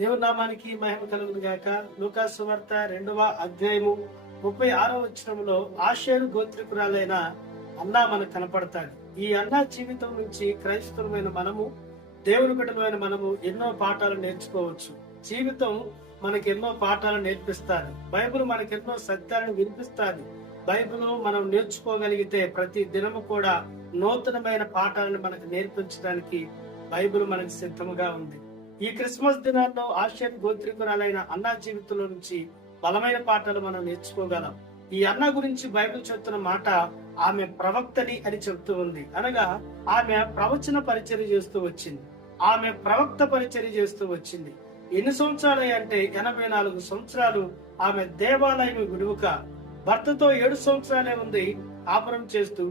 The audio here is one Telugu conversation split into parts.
దేవుని నామానికి మహిమ కలుగును గాక. లూకాసు సువార్త 2వ అధ్యాయము 36వ వచనంలో ఆషేరు గోత్రికురాలైన అన్నా మనకు కనపడతాడు. ఈ అన్నా జీవితం నుంచి క్రైస్తవులమైన మనము, దేవుని బిడ్డలమైన మనము ఎన్నో పాఠాలు నేర్చుకోవచ్చు. జీవితం మనకి ఎన్నో పాఠాలు నేర్పిస్తారు. బైబిల్ మనకి ఎన్నో సత్యాలను వినిపిస్తారు. బైబిల్ మనం నేర్చుకోగలిగితే ప్రతి దినము కూడా నూతనమైన పాఠాలను మనకు నేర్పించడానికి బైబిల్ మనకి సిద్ధముగా ఉంది. ఈ క్రిస్మస్ దినాల్లో ఆషేరు గోత్రికురాలైన అన్నా జీవితంలో నుంచి బలమైన పాఠాలు మనం నేర్చుకోగలం. ఈ అన్న గురించి బైబిల్ చెప్తున్న మాట, ఆమె ప్రవక్తని అని చెప్తూ ఉంది. అనగా ఆమె ప్రవచన పరిచర్య చేస్తూ వచ్చింది. ఆమె ప్రవక్త పరిచర్య చేస్తూ వచ్చింది. ఎన్ని సంవత్సరాలు అంటే 84 సంవత్సరాలు ఆమె దేవాలయం విడువక భర్తతో 7 సంవత్సరాలే ఉంది కాపురం చేస్తూ,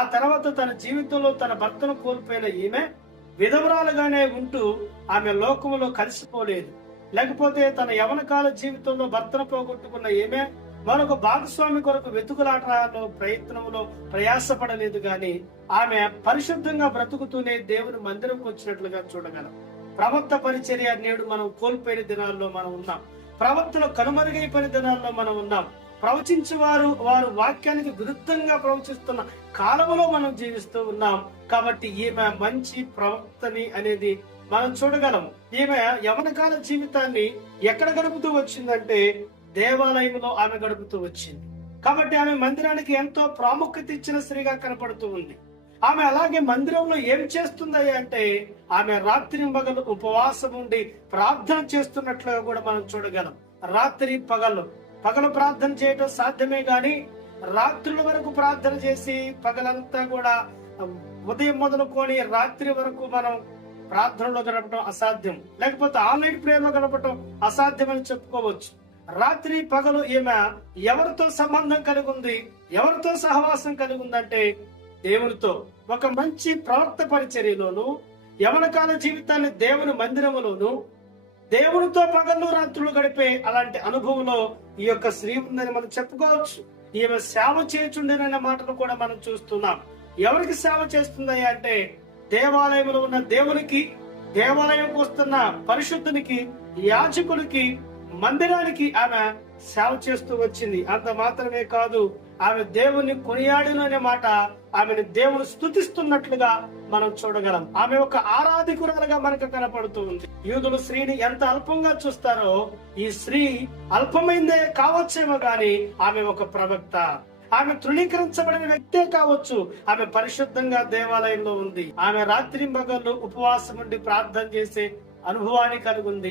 ఆ తర్వాత తన జీవితంలో తన భర్తను కోల్పోయిన ఈమె విధవరాలుగానే ఉంటూ ఆమె లోకములో కలిసిపోలేదు. లేకపోతే తన యవనకాల జీవితంలో భర్తను పోగొట్టుకున్న ఈమె మరొక భాగస్వామి కొరకు వెతుకులాటలో ప్రయత్నంలో ప్రయాసపడలేదు గాని ఆమె పరిశుద్ధంగా బ్రతుకుతూనే దేవుని మందిరంకి వచ్చినట్లుగా చూడగలం. ప్రవక్త పరిచర్య నేడు మనం కోల్పోయిన దినాల్లో మనం ఉన్నాం. ప్రవక్తలు కనుమరుగైపోయిన దినాల్లో మనం ఉన్నాం. ప్రవచించేవారు వారు వాక్యానికి విరుద్ధంగా ప్రవచిస్తున్న కాలంలో మనం జీవిస్తూ ఉన్నాం. కాబట్టి ఈమె మంచి ప్రవక్తని అనేది మనం చూడగలం. ఈమె యవనకాల జీవితాన్ని ఎక్కడ గడుపుతూ వచ్చిందంటే దేవాలయంలో ఆమె గడుపుతూ వచ్చింది. కాబట్టి ఆమె మందిరానికి ఎంతో ప్రాముఖ్యత ఇచ్చిన స్త్రీగా కనపడుతూ ఉంది. ఆమె అలాగే మందిరంలో ఏం చేస్తుంది అంటే ఆమె రాత్రి పగలు ఉపవాసం ఉండి ప్రార్థన చేస్తున్నట్లుగా కూడా మనం చూడగలం. రాత్రి పగలు ప్రార్థన చేయడం సాధ్యమే గాని రాత్రుల వరకు ప్రార్థన చేసి పగలంతా కూడా ఉదయం మొదలుకొని రాత్రి వరకు మనం ప్రార్థనలో గడపడం అసాధ్యం. లేకపోతే ఆన్లైన్ ప్రేయర్లో గడపడం అసాధ్యం అని చెప్పుకోవచ్చు. రాత్రి పగలు ఈమె ఎవరితో సంబంధం కలిగి ఉంది, ఎవరితో సహవాసం కలిగి ఉందంటే దేవునితో. ఒక మంచి ప్రవక్త పరిచర్యలోను, యవనకాల జీవితాన్ని దేవుని మందిరములోను, దేవునితో పగళ్ళు రాత్రులు గడిపే అలాంటి అనుభవంలో ఈ యొక్క స్త్రీ ఉందని మనం చెప్పుకోవచ్చు. ఈమె సేవ చేయుచుండేనన్న మాటను కూడా మనం చూస్తున్నాం. ఎవరికి సేవ చేస్తుందయ్యా అంటే దేవాలయంలో ఉన్న దేవునికి, దేవాలయంకి వస్తున్న పరిశుద్ధునికి, యాజకునికి, మందిరానికి ఆమె సేవ చేస్తూ వచ్చింది. అంత మాత్రమే కాదు, ఆమె దేవుని కొనియాడును అనే మాట ఆమెను దేవుడు స్తుతిస్తున్నట్లుగా మనం చూడగలం. ఆమె ఒక ఆరాధికురాలుగా మనకు కనపడుతూ ఉంది. యూదులు స్త్రీని ఎంత అల్పంగా చూస్తారో ఈ స్త్రీ అల్పమైందే కావచ్చేమో గాని ఆమె ఒక ప్రవక్త. ఆమె తృణీకరించబడిన వ్యక్తే కావచ్చు. ఆమె పరిశుద్ధంగా దేవాలయంలో ఉంది. ఆమె రాత్రి పగళ్ళు ఉపవాసం ఉండి ప్రార్థన చేసే అనుభవాన్ని కలిగి ఉంది.